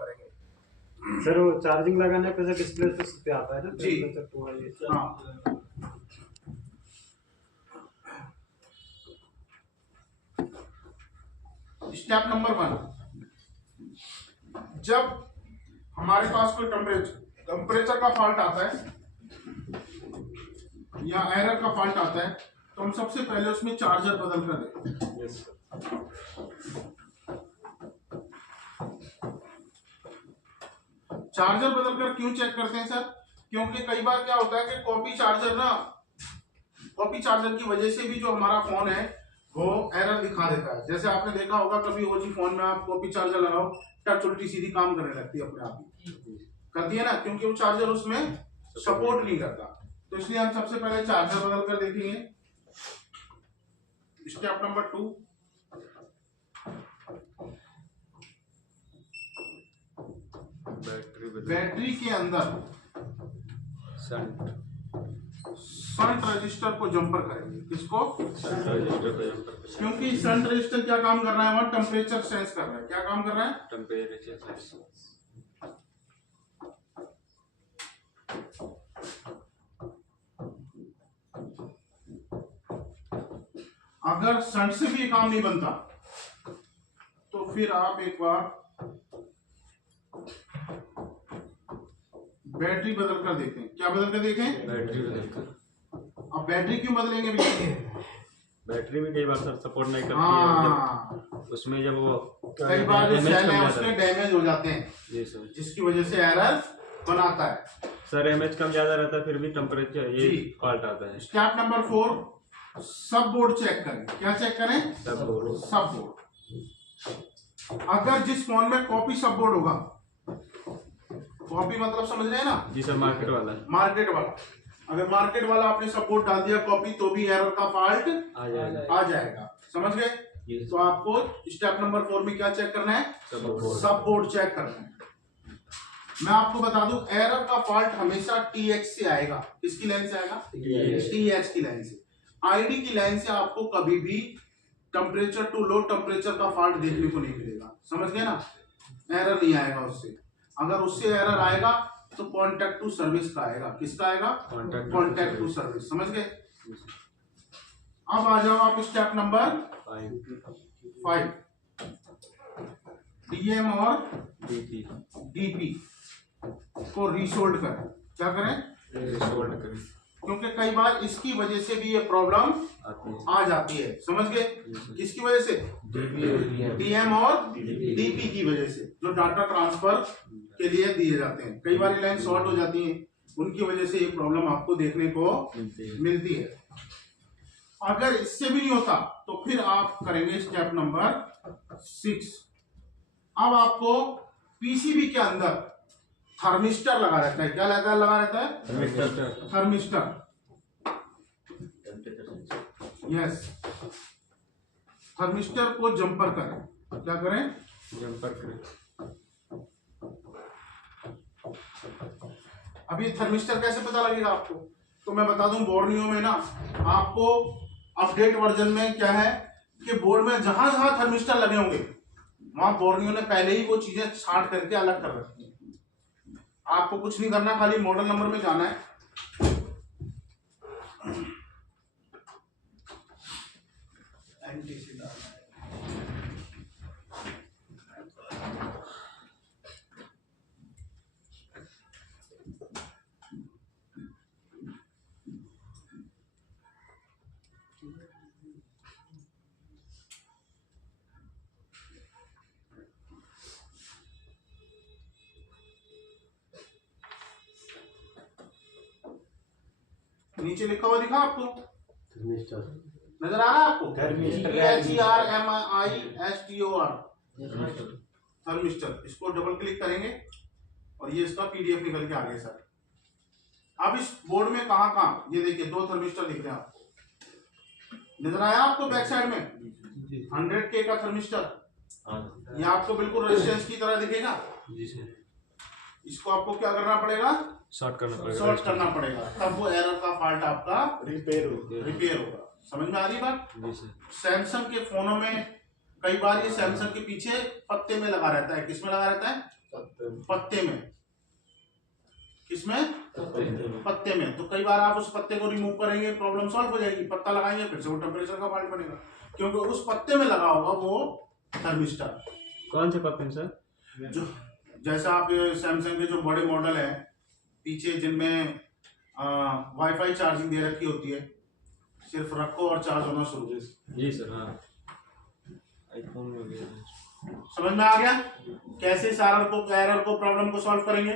करेंगे। सर वो चार्जिंग लगाने पे डिस्प्ले पे आता है ना जी हाँ। स्टेप नंबर 1, जब हमारे पास कोई टेम्परेचर का फॉल्ट आता है या एरर का फॉल्ट आता है तो हम सबसे पहले उसमें चार्जर बदल कर देते हैं। चार्जर बदल कर क्यों चेक करते हैं सर? क्योंकि कई बार क्या होता है कि कॉपी चार्जर की वजह से भी जो हमारा फोन है वो एरर दिखा देता है। जैसे आपने देखा होगा कभी ओजी फोन में आप कॉपी चार्जर लगाओ, टच उल्टी सीधी काम करने लगती है अपने आप ही, करती है ना, क्योंकि वो चार्जर उसमें सपोर्ट नहीं करता। तो इसलिए हम सबसे पहले चार्जर बदल कर देखेंगे। स्टेप नंबर 2, बैटरी के अंदर शंट रजिस्टर को जंपर करेंगे। किसको? शंट रजिस्टर को जंपर। क्योंकि शंट रजिस्टर क्या काम कर रहा है? वहां टेम्परेचर सेंस कर रहा है। क्या काम कर रहा है? Temperature sense. अगर शंट से भी ये काम नहीं बनता तो फिर आप एक बार बैटरी बदल कर देखें। क्या बदल कर देखें? बैटरी बदल कर। अब बैटरी क्यों बदलेंगे भैया? बैटरी में कई बार सर सपोर्ट नहीं करती है। उसमें जब वो कई बार जो सेल है उसमें डैमेज हो जाते हैं जी सर, जिसकी वजह से एरर बनाता है सर। एमएच कम ज्यादा रहता है फिर भी टेम्परेचर ये फॉल्ट आता है। स्टेप नंबर 4, सब बोर्ड चेक करें। क्या चेक करें? सब बोर्ड। अगर जिस फोन में कॉपी सब बोर्ड होगा, कॉपी मतलब समझ रहे हैं ना जी सर, मार्केट वाला अगर मार्केट वाला आपने सपोर्ट डाल दिया कॉपी तो भी एरर का फॉल्ट आ जाएगा। समझ गए? तो आपको स्टेप नंबर 4 में क्या चेक करना है? सब बोर्ड चेक करना है। मैं आपको बता दूं एरर का फॉल्ट हमेशा TX से आएगा। किसकी लाइन से आएगा? TX की लाइन से। आईडी की लाइन से आपको कभी भी टेम्परेचर टू लो टेम्परेचर का फॉल्ट देखने को नहीं मिलेगा। समझ गए ना? एरर नहीं आएगा उससे। अगर उससे एरर आएगा तो कॉन्टैक्ट टू सर्विस का आएगा। किसका आएगा? Contact to service. समझ गए? अब आ जाओ आप स्टेप नंबर 5, DM और DP को रीसोल्ड करें। क्या करें? रिसोल्ड करें। क्योंकि कई बार इसकी वजह से भी ये प्रॉब्लम आ जाती है। समझ गए? किसकी वजह से? DM और DP की वजह से, जो डाटा ट्रांसफर के लिए दिए जाते हैं। कई बार लाइन शॉर्ट हो जाती है, उनकी वजह से ये प्रॉब्लम आपको देखने को मिलती है। अगर इससे भी नहीं होता तो फिर आप करेंगे स्टेप नंबर 6। अब आपको PCB के अंदर थर्मिस्टर लगा रहता है। क्या लगा रहता है? थर्मिस्टर। यस, थर्मिस्टर को जंपर करें। क्या करें? जंपर करें। अभी थर्मिस्टर कैसे पता लगेगा आपको? तो मैं बता दूं बोर्नियो में ना आपको अपडेट वर्जन में क्या है कि बोर्ड में जहां जहां थर्मिस्टर लगे होंगे वहां बोर्नियो ने पहले ही वो चीजें छांट करके अलग कर रखी है। आपको कुछ नहीं करना, खाली मॉडल नंबर में जाना है। NTC डालना है। नीचे लिखा हुआ दिखा आपको? नजर आ रहा है आपको? THERMISTOR thermistor. इसको डबल क्लिक करेंगे और ये इसका PDF निकल के आ गया सर। अब इस बोर्ड में कहां ये देखिए 2 थर्मिस्टर दिख रहे हैं आपको। नजर आया आपको? बैक साइड में 100K का थर्मिस्टर। ये आपको बिल्कुल रेजिस्टेंस की तरह दिखेगा। इसको आपको क्या करना पड़ेगा? शॉर्ट करना पड़ेगा, तब वो एरर का फॉल्ट आपका रिपेयर होगा। समझ में आ रही बात? सैमसंग के फोनों में कई बार ये सैमसंग के पीछे पत्ते में लगा रहता है। किस में लगा रहता है? पत्ते में, किसमें? पत्ते में। तो कई बार आप उस पत्ते को रिमूव करेंगे, प्रॉब्लम सॉल्व हो जाएगी, पत्ता लगाएंगे फिर से वो टेम्परेचर का फॉल्ट बनेगा, क्योंकि उस पत्ते में लगा होगा वो थर्मिस्टर। कौन से पत्ते में सर? जो जैसा आप सैमसंग के जो बड़े मॉडल है पीछे जिनमें वाईफाई चार्जिंग दे रखी होती है, सिर्फ रखो और चार्ज होना शुरू। जी सर, हाँ आईफोन में भी है। समझ में आ गया कैसे इस एरर को प्रॉब्लम को सॉल्व करेंगे?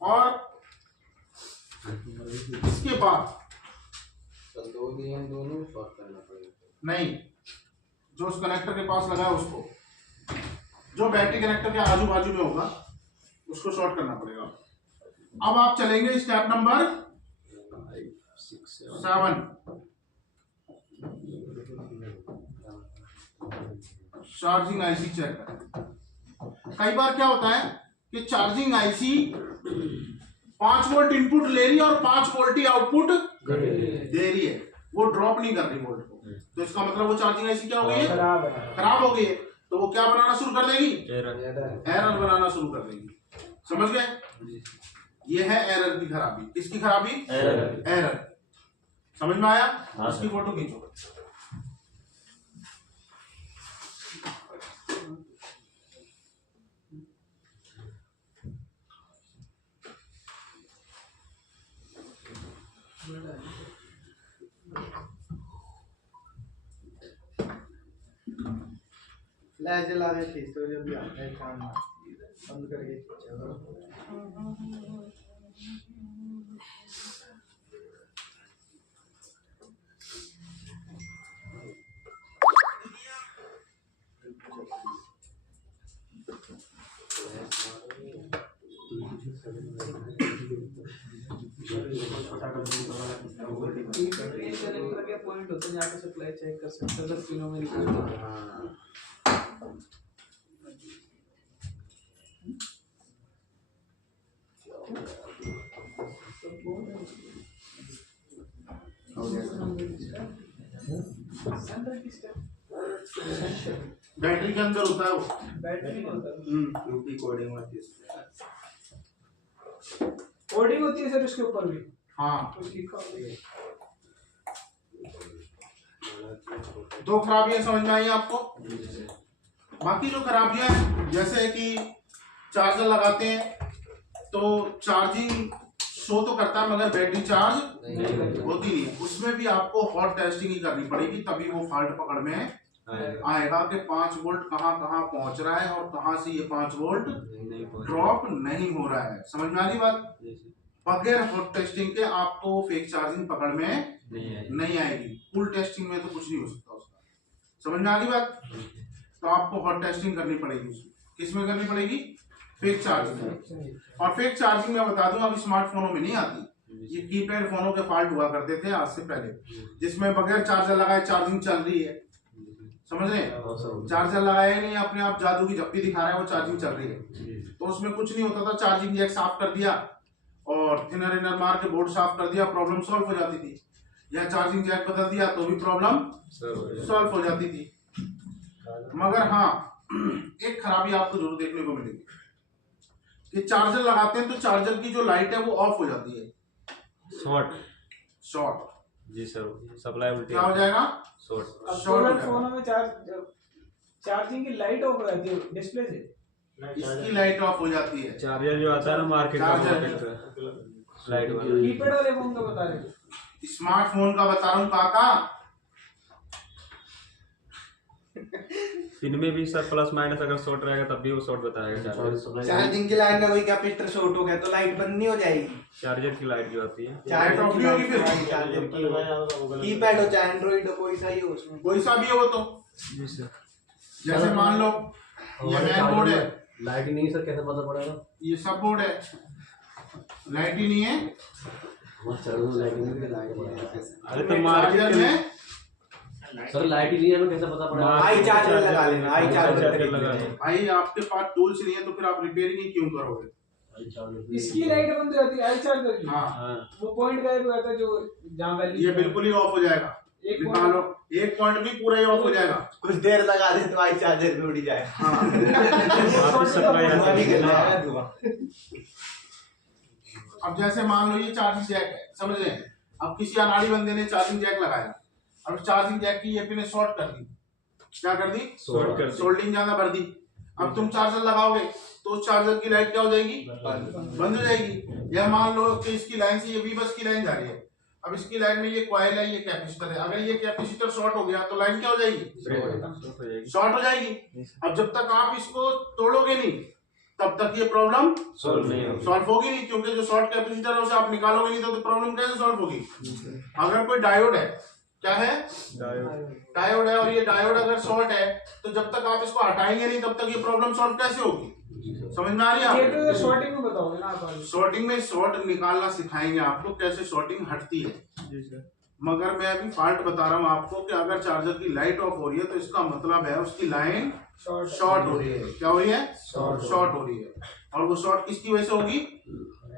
और इसके बाद दोनों शॉर्ट करना पड़ेगा। नहीं, जो उस कनेक्टर के पास लगा है उसको, जो बैटरी कनेक्टर के आजू बाजू में होगा उसको शॉर्ट करना पड़ेगा। अब आप चलेंगे step number 7, charging IC check करें। कई बार क्या होता है कि चार्जिंग आईसी 5 वोल्ट इनपुट ले रही है और 5 वोल्ट ही आउटपुट दे रही है, वो ड्रॉप नहीं कर रही वोल्ट को। तो इसका मतलब वो चार्जिंग आईसी क्या हो गई है? खराब हो गई है। तो वो क्या बनाना शुरू कर देगी? एरर बनाना शुरू कर देगी। समझ गए? ये है एरर की खराबी। किसकी खराबी? एरर। समझ में आया? इसकी फोटो खींचो। फ्लैश जला देती तो जब भी आता है काम बंद करके चलो। पॉइंट होता है जहाँ पे सप्लाई चेक कर सकते हैं 10 पिनों में निकल बैटरी के अंदर होता है वो, बैटरी में होता है यूपी कोडिंग होती है, कोडिंग होती है सर उसके ऊपर भी। हाँ। कुछ लिखा होता है। 2 खराबियां समझ में आई आपको? बाकी जो खराबियां हैं जैसे कि चार्जर लगाते हैं तो चार्जिंग शो तो करता है मगर बैटरी चार्ज होती नहीं। उसमें भी आपको हॉट टेस्टिंग ही करनी पड़ेगी, तभी वो फॉल्ट पकड़ में आएगा कि 5 वोल्ट कहाँ कहाँ पहुंच रहा है और कहाँ से ये 5 वोल्ट ड्रॉप नहीं हो रहा है। समझ में आ रही बात? बगैर हॉट टेस्टिंग के आपको फेक चार्जिंग पकड़ में नहीं आएगी। फुल टेस्टिंग में तो कुछ नहीं हो सकता उसका। समझ में आ रही बात? तो आपको हॉट टेस्टिंग करनी पड़ेगी। उसमें किसमें करनी पड़ेगी? Fake charging. और फेक चार्जिंग मैं बता दूं अब स्मार्टफोनों में नहीं आती, ये कीपैड फोनों के फॉल्ट हुआ करते थे आज से पहले, जिसमें बगैर चार्जर लगाए चार्जिंग चल रही है। समझ रहे हैं? चार्जर लगाया नहीं, अपने आप जादू की झप्पी दिखा रहा है, वो चार्जिंग चल रही है। तो उसमें कुछ नहीं होता था, चार्जिंग जैक साफ कर दिया और थिनर इनर मार के बोर्ड साफ कर दिया, प्रॉब्लम सॉल्व हो जाती थी। या चार्जिंग जैक बदल दिया तो भी प्रॉब्लम सॉल्व हो जाती थी। मगर हाँ, एक खराबी आपको जरूर देखने को मिलेगी कि चार्जर लगाते हैं तो चार्जर की जो लाइट है वो ऑफ हो जाती है। शॉर्ट जी सर, सप्लाई उल्टी क्या हो जाएगा? शॉर्ट फोनों में चार्जिंग की लाइट ऑफ हो जाती है डिस्प्ले से, इसकी लाइट ऑफ हो जाती है। चार्जर जो आता है ना मार्केट का लाइट वाला, कीपैड वाले फोन का बता रहे थे। स्मार्टफोन का बता रहा हूँ काका। इनमें भी सर प्लस माइनस अगर शॉर्ट रहेगा तब भी वो शॉर्ट बताएगा। चार्जिंग की लाइन का कोई कैपेसिटर शॉर्ट हो गया तो लाइट बंद नहीं हो जाएगी। चार्जर की लाइट जो आती है, लाइट ऑफ नहीं होगी फिर। चार्जर की कीपैड हो चाहे एंड्रॉइड हो, कोई सा ही हो, उसमें कोई सा भी है वो तो। जी सर। जैसे मान लो ये मेन बोर्ड है, लाइट ही नहीं सर, कैसे पता पड़ेगा? ये सब बोर्ड है, लाइट ही नहीं है। अरे तो मार्केट चार्जर में सर लाइट ही नहीं है तो कैसे पता पड़ेगा? आई चार्जर लगा लेना, आई चार्जर लगा भाई आपके पास टूल्स नहीं है तो फिर आप रिपेयरिंग ही क्यों करोगे? इसकी लाइट बंद हो जाती है आई चार्जर की। हाँ, वो पॉइंट गायब हो जाता है जो जहाँ वैल्यू ये बिल्कुल ही ऑफ हो जाएगा। एक निकालो, एक पॉइंट भी पूरा ही ऑफ हो जाएगा। कुछ देर लगा दे तो आई चार्जर भी उड़ जाए। हाँ वापस सप्लाई धुआं आती निकल है। जाएगा, धुआं। अब जैसे मान लो ये चार्जिंग जैक है, समझ रहे हैं। अब किसी अनाड़ी बंदे ने चार्जिंग जैक लगाया, अब चार्जिंग जैक की ये पिन शॉर्ट कर दी, क्या कर दी, शॉर्ट कर दी। सोल्डिंग ज्यादा भर दी। अब तुम चार्जर लगाओगे तो चार्जर की लाइट क्या हो जाएगी, बंद हो जाएगी। या मान लो कि इसकी लाइन से ये V बस की लाइन जा रही है, अब इसकी लाइन में ये कॉइल है, ये कैपेसिटर है, अगर ये कैपेसिटर शॉर्ट हो गया तो लाइन क्या हो जाएगी, शॉर्ट हो जाएगी। अब जब तक आप इसको तोड़ोगे नहीं तब तक ये प्रॉब्लम सॉल्व नहीं होगी। सॉल्व होगी नहीं, क्योंकि जो शॉर्ट कैपेसिटर है उसे आप निकालोगे नहीं तो प्रॉब्लम कैसे सॉल्व होगी। अगर कोई डायोड है, क्या है, डायोड है, और ये डायोड अगर शॉर्ट है तो जब तक आप इसको हटाएंगे नहीं तब तक ये प्रॉब्लम सॉल्व कैसे होगी। समझ में आ रही है ये तो आपको? शॉर्टिंग में बताओगे ना आप। शॉर्टिंग में शॉर्ट निकालना सिखाएंगे आपको, कैसे शॉर्टिंग हटती है। जी सर। मगर मैं अभी फॉल्ट बता रहा हूँ आपको कि अगर चार्जर की लाइट ऑफ हो रही है तो इसका मतलब है उसकी लाइन शॉर्ट हो रही है। क्या हो रही है, शॉर्ट हो रही है। और वो शॉर्ट किसकी वजह से होगी,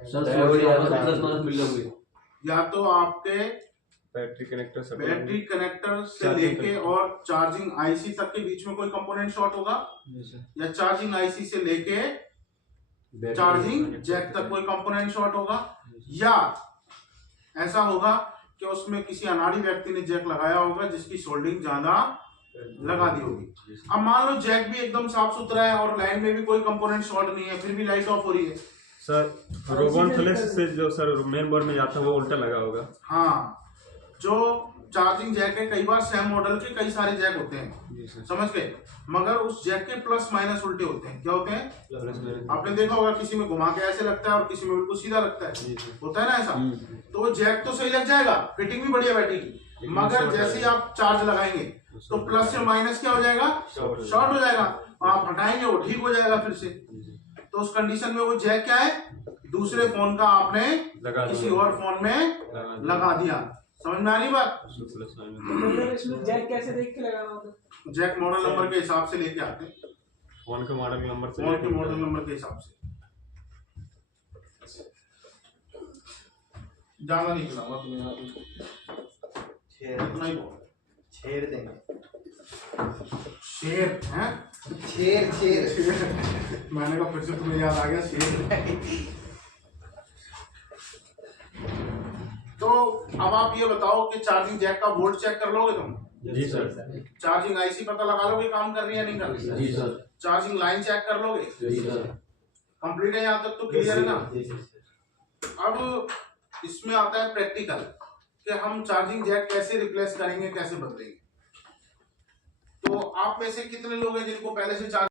सर डायोड या तो प्लस माइनस मिल होंगे। या तो आपके बैटरी कनेक्टर सब बैटरी कनेक्टर से लेके और चार्जिंग आईसी तक के बीच में कोई कंपोनेंट शॉर्ट होगा, या चार्जिंग आईसी से लेके चार्जिंग जैक तक कोई कंपोनेंट शॉर्ट होगा, या ऐसा होगा कि उसमें किसी अनाड़ी व्यक्ति ने जैक लगाया होगा जिसकी सोल्डिंग ज्यादा लगा दी होगी। अब मान लो जैक भी एकदम साफ सुथरा है और लाइन में भी कोई कंपोनेंट शॉर्ट नहीं है, फिर भी लाइट ऑफ हो रही है। सर रोबोन फ्लैश से जो सर मेन बोर्ड में जाता है वो उल्टा लगा होगा। हाँ, जो चार्जिंग जैक है कई बार सेम मॉडल के कई सारे जैक होते हैं, समझ गए, मगर उस जैक के प्लस माइनस उल्टे होते हैं। क्या होते हैं, आपने देखा होगा किसी में घुमा के ऐसे लगता है और किसी में बिल्कुल सीधा लगता है, होता है ना ऐसा। तो वो जैक तो सही लग जाएगा, फिटिंग भी बढ़िया बैठेगी, मगर जैसे ही आप चार्ज लगाएंगे तो प्लस से माइनस क्या हो जाएगा, शॉर्ट हो जाएगा। आप हटाएंगे वो ठीक हो जाएगा फिर से। तो उस कंडीशन में वो जैक क्या है, दूसरे फोन का आपने किसी और फोन में लगा दिया। समझ में आ रही बात। तो इसमें जैक कैसे देख के लगाना होता है? जैक मॉडल नंबर के हिसाब से लेके आते हैं, फोन के मॉडल नंबर से, फोन के मॉडल नंबर के हिसाब से। ज्यादा नहीं खिलाऊंगा तुम्हें यहाँ पे, इतना ही बहुत। छेड़ देंगे, शेर है, छेड़ मैंने कहा फिर से तुम्हें याद आ गया शेर। तो अब आप ये बताओ कि चार्जिंग जैक का वोल्ट चेक कर लोगे तुम? जी सर। चार्जिंग आईसी पता लगा लोगे काम कर रही है नहीं कर रही है? जी सर। चार्जिंग लाइन चेक कर लोगे? जी सर। कंप्लीट है यहाँ तक तो क्लियर है ना। अब इसमें आता है प्रैक्टिकल कि हम चार्जिंग जैक कैसे रिप्लेस करेंगे, कैसे बदलेंगे। तो आप में से कितने लोग हैं जिनको पहले से चार्ज